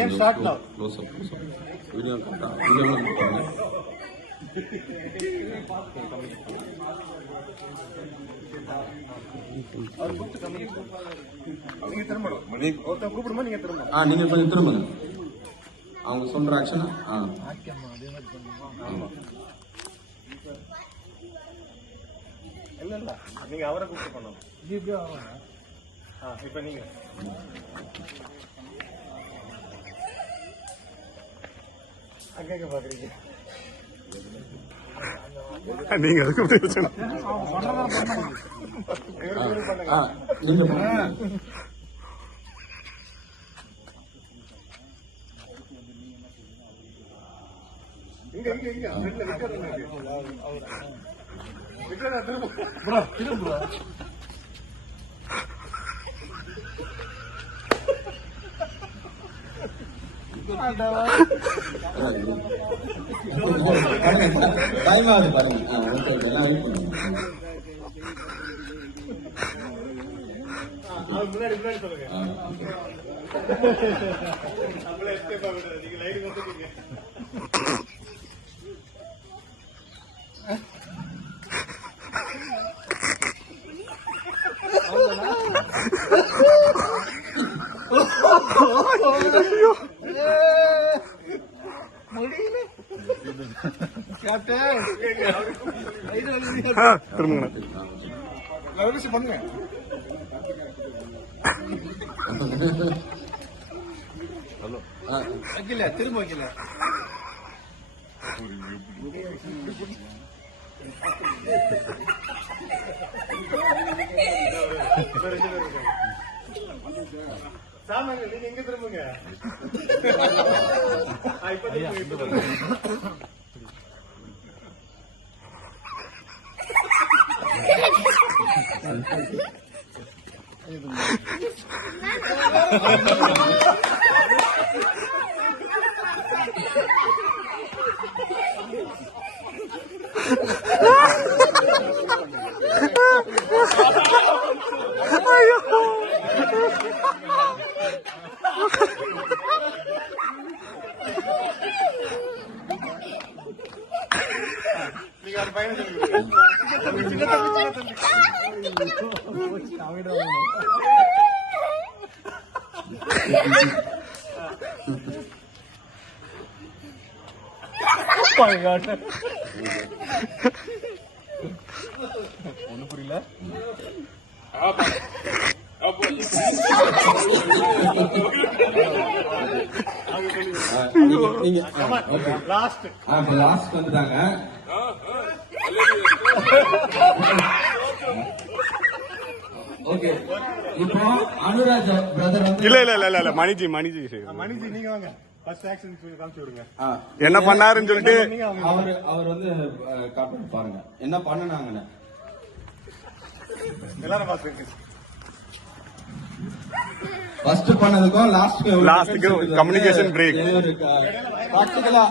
ஏன் ஸ்டார்ட் நவ close up video கரெக்டா வீடியோ பாருங்க. அவர் கூப்பிட்டு கம்யூனிகேட் நீங்க திரும்பணும். ஒருத்தர் கூப்பிடுமா நீங்க திரும்பணும். நீங்க கொஞ்சம் திரும்புங்க. அவங்க சொல்ற ஆக்ஷன் இல்ல இல்ல நீங்க அவரை கூப்பிட்டு பண்ணணும். இப்ப நீங்க அங்க பாக்குறீங்க. நீங்க அதுக்கு டைம் ஆகுது பாருங்க. முன்னாடி முன்னாடி சொல்லுங்க. நீங்க லைட் வந்துட்டீங்க. பண்ணுங்க. வைக்கல திரும்ப வைக்கல. சாமான் நீங்க எங்க திரும்புங்க. நீங்க அந்த பையனை ஒண்ணு புரியல. லாஸ்ட் வந்துட்டாங்க. ஓகே இப்போ அனுராஜ் பிரதர் வந்து இல்ல மணிஜி நீங்க வாங்க. ஃபர்ஸ்ட் ஆக்ஷன் காமிச்சு விடுங்க. என்ன பண்ணாருன்னு சொல்லிட்டு அவர் வந்து காட்டுங்க பாருங்க என்ன பண்ணனாங்கன்னு எல்லாரும் பாத்துங்க. ஃபர்ஸ்ட் பண்ணதுக்கும் லாஸ்ட்க்கு கம்யூனிகேஷன் பிரேக் ப்ராக்டிகலா